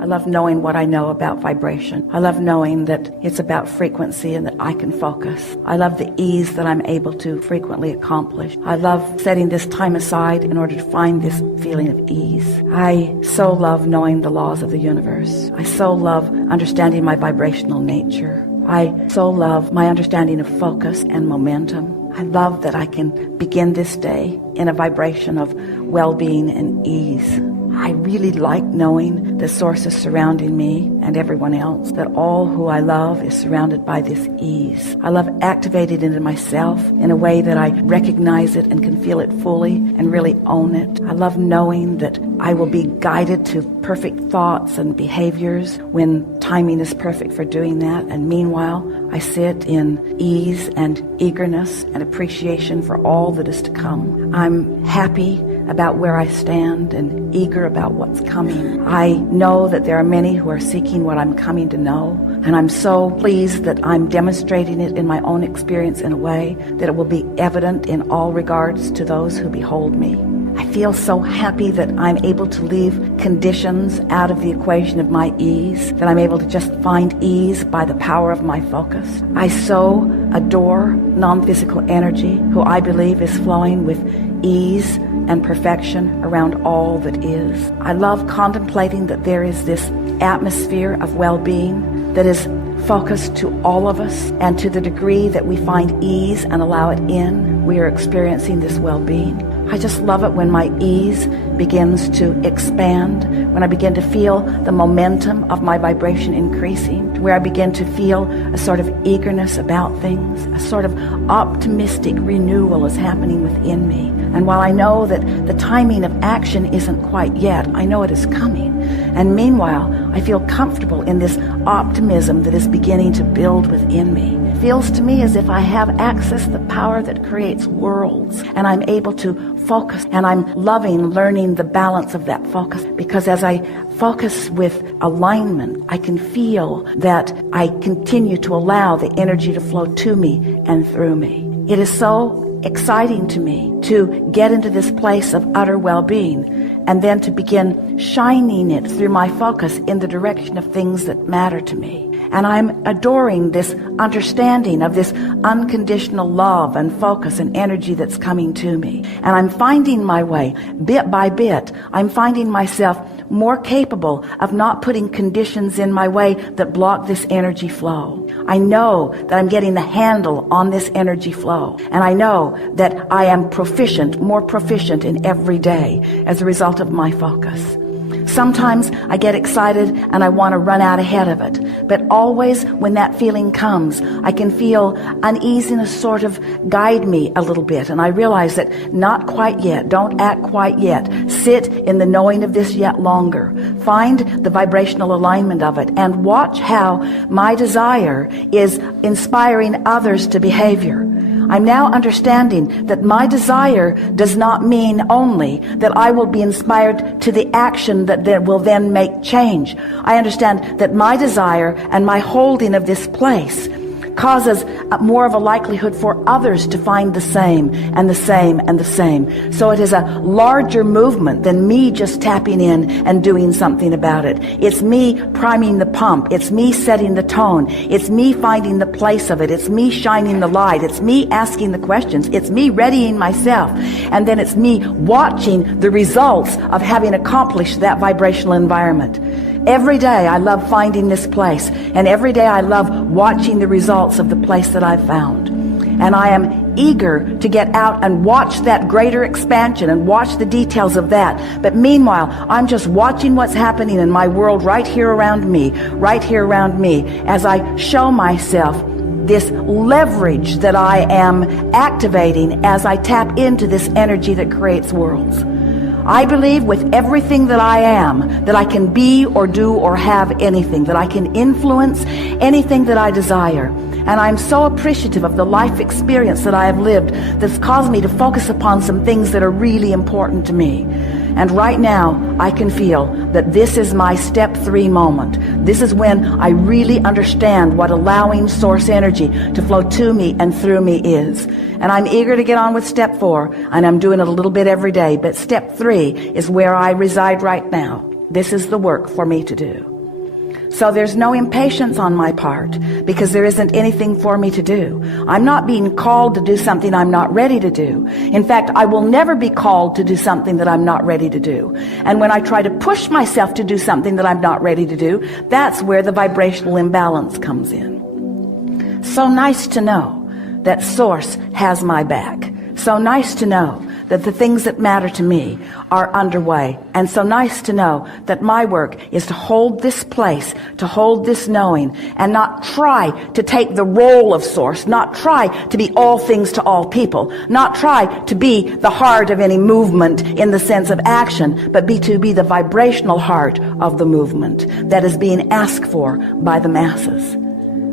I love knowing what I know about vibration. I love knowing that it's about frequency and that I can focus. I love the ease that I'm able to frequently accomplish. I love setting this time aside in order to find this feeling of ease. I so love knowing the laws of the universe. I so love understanding my vibrational nature. I so love my understanding of focus and momentum. I love that I can begin this day in a vibration of well-being and ease. I really like knowing the sources surrounding me and everyone else, that all who I love is surrounded by this ease. I love activating it in myself in a way that I recognize it and can feel it fully and really own it. I love knowing that I will be guided to perfect thoughts and behaviors when timing is perfect for doing that. And meanwhile, I sit in ease and eagerness and appreciation for all that is to come. I'm happy about where I stand and eager about what's coming. I know that there are many who are seeking what I'm coming to know, and I'm so pleased that I'm demonstrating it in my own experience in a way that it will be evident in all regards to those who behold me. I feel so happy that I'm able to leave conditions out of the equation of my ease, that I'm able to just find ease by the power of my focus. I so adore non-physical energy, who I believe is flowing with ease and perfection around all that is. I love contemplating that there is this atmosphere of well-being that is focused to all of us, and to the degree that we find ease and allow it in, we are experiencing this well-being. I just love it when my ease begins to expand, when I begin to feel the momentum of my vibration increasing, to where I begin to feel a sort of eagerness about things, a sort of optimistic renewal is happening within me. And while I know that the timing of action isn't quite yet, I know it is coming. And meanwhile, I feel comfortable in this optimism that is beginning to build within me. It feels to me as if I have access to the power that creates worlds, and I'm able to focus, and I'm loving learning the balance of that focus, because as I focus with alignment, I can feel that I continue to allow the energy to flow to me and through me. It is so exciting to me to get into this place of utter well-being, and then to begin shining it through my focus in the direction of things that matter to me. And I'm adoring this understanding of this unconditional love and focus and energy that's coming to me. And I'm finding my way, bit by bit. I'm finding myself more capable of not putting conditions in my way that block this energy flow. I know that I'm getting the handle on this energy flow. And I know that I am proficient, more proficient in every day as a result of my focus. Sometimes I get excited and I want to run out ahead of it. But always when that feeling comes, I can feel uneasiness sort of guide me a little bit. And I realize that not quite yet. Don't act quite yet. Sit in the knowing of this yet longer. Find the vibrational alignment of it and watch how my desire is inspiring others to behavior. I'm now understanding that my desire does not mean only that I will be inspired to the action that will then make change. I understand that my desire and my holding of this place causes more of a likelihood for others to find the same and the same and the same. So it is a larger movement than me just tapping in and doing something about it. It's me priming the pump. It's me setting the tone. It's me finding the place of it. It's me shining the light. It's me asking the questions. It's me readying myself. And then it's me watching the results of having accomplished that vibrational environment. Every day I love finding this place, and every day I love watching the results of the place that I've found. And I am eager to get out and watch that greater expansion and watch the details of that. But meanwhile, I'm just watching what's happening in my world right here around me, as I show myself this leverage that I am activating as I tap into this energy that creates worlds. I believe with everything that I am, that I can be or do or have anything, that I can influence anything that I desire. And I'm so appreciative of the life experience that I have lived that's caused me to focus upon some things that are really important to me. And right now, I can feel that this is my step 3 moment. This is when I really understand what allowing source energy to flow to me and through me is. And I'm eager to get on with step 4, and I'm doing it a little bit every day. But step 3 is where I reside right now. This is the work for me to do. So there's no impatience on my part because there isn't anything for me to do. I'm not being called to do something I'm not ready to do. In fact, I will never be called to do something that I'm not ready to do. And when I try to push myself to do something that I'm not ready to do, that's where the vibrational imbalance comes in. So nice to know that Source has my back. So nice to know that the things that matter to me are underway. And so nice to know that my work is to hold this place, to hold this knowing, and not try to take the role of Source, not try to be all things to all people, not try to be the heart of any movement in the sense of action, but to be the vibrational heart of the movement that is being asked for by the masses.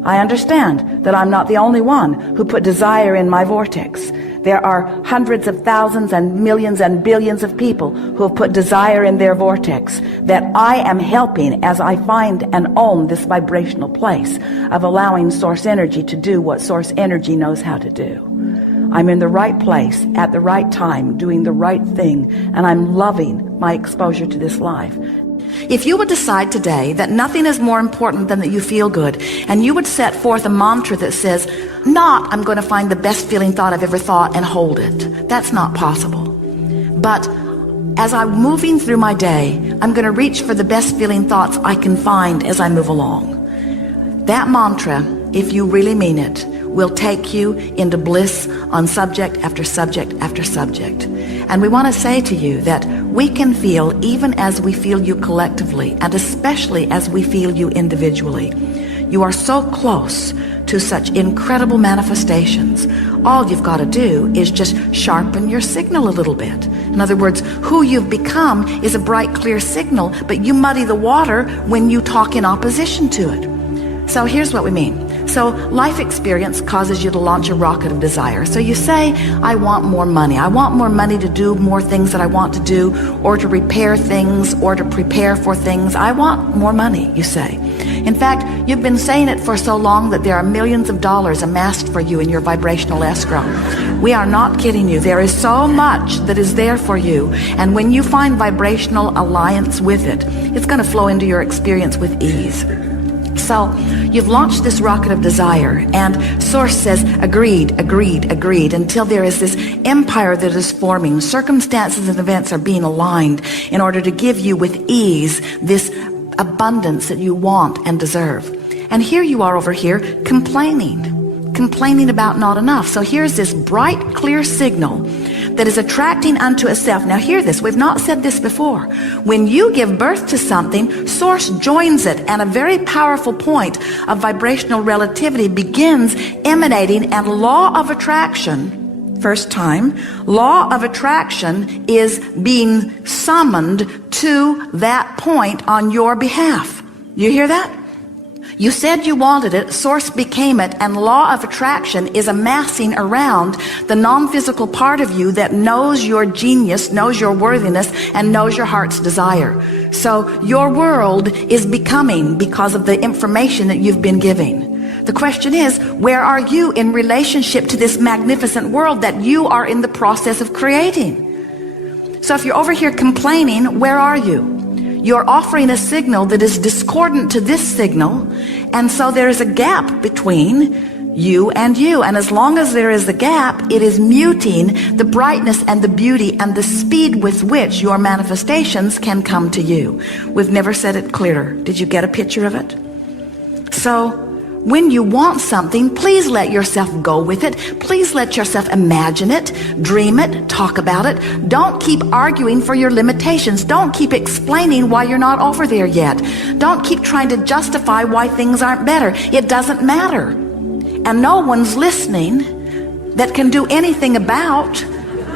I understand that I'm not the only one who put desire in my vortex. There are hundreds of thousands and millions and billions of people who have put desire in their vortex that I am helping as I find and own this vibrational place of allowing Source energy to do what Source energy knows how to do. I'm in the right place at the right time, doing the right thing, and I'm loving my exposure to this life. If you would decide today that nothing is more important than that you feel good, and you would set forth a mantra that says, not I'm going to find the best feeling thought I've ever thought and hold it. That's not possible. But as I'm moving through my day, I'm going to reach for the best feeling thoughts I can find as I move along. That mantra, if you really mean it, will take you into bliss on subject after subject after subject. And we want to say to you that we can feel even as we feel you collectively, and especially as we feel you individually. You are so close to such incredible manifestations. All you've got to do is just sharpen your signal a little bit. In other words, who you've become is a bright, clear signal, but you muddy the water when you talk in opposition to it. So here's what we mean. So life experience causes you to launch a rocket of desire. So you say, I want more money. I want more money to do more things that I want to do, or to repair things, or to prepare for things. I want more money, you say. In fact, you've been saying it for so long that there are millions of dollars amassed for you in your vibrational escrow. We are not kidding you. There is so much that is there for you. And when you find vibrational alliance with it, it's going to flow into your experience with ease. So you've launched this rocket of desire, and Source says, agreed, agreed, agreed, until there is this empire that is forming. Circumstances and events are being aligned in order to give you with ease this abundance that you want and deserve. And here you are over here complaining about not enough. So here's this bright, clear signal that is attracting unto itself. Now hear this, we've not said this before. When you give birth to something, Source joins it, and a very powerful point of vibrational relativity begins emanating, and law of attraction, first time, law of attraction is being summoned to that point on your behalf. You hear that? You said you wanted it, Source became it, and law of attraction is amassing around the non-physical part of you that knows your genius, knows your worthiness, and knows your heart's desire. So your world is becoming because of the information that you've been giving. The question is, where are you in relationship to this magnificent world that you are in the process of creating? So if you're over here complaining, where are you? You're offering a signal that is discordant to this signal, and so there is a gap between you and you. And as long as there is a gap, it is muting the brightness and the beauty and the speed with which your manifestations can come to you. We've never said it clearer. Did you get a picture of it? So when you want something, please let yourself go with it. Please let yourself imagine it, dream it, talk about it. Don't keep arguing for your limitations. Don't keep explaining why you're not over there yet. Don't keep trying to justify why things aren't better. It doesn't matter. And no one's listening that can do anything about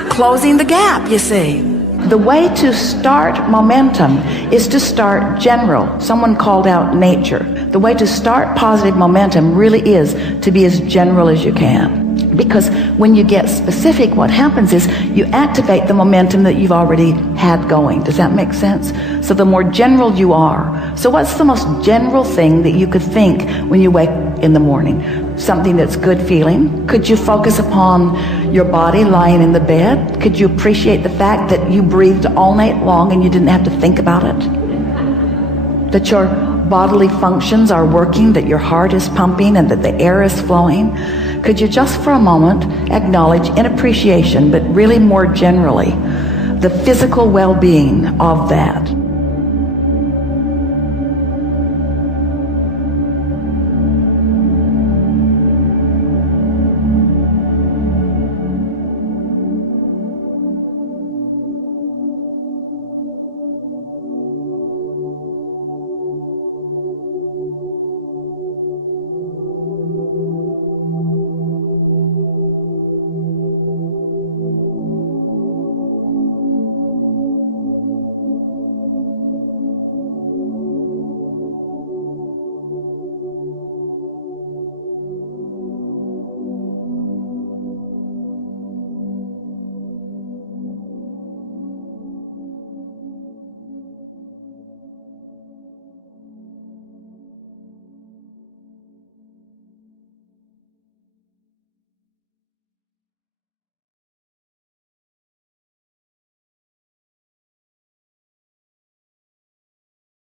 closing the gap, you see. The way to start momentum is to start general. Someone called out nature. The way to start positive momentum really is to be as general as you can. Because when you get specific, what happens is you activate the momentum that you've already had going. Does that make sense? So the more general you are. So what's the most general thing that you could think when you wake in the morning? Something that's good feeling? Could you focus upon your body lying in the bed? Could you appreciate the fact that you breathed all night long and you didn't have to think about it? that your bodily functions are working, that your heart is pumping, and that the air is flowing, could you just for a moment acknowledge in appreciation, but really more generally, the physical well-being of that?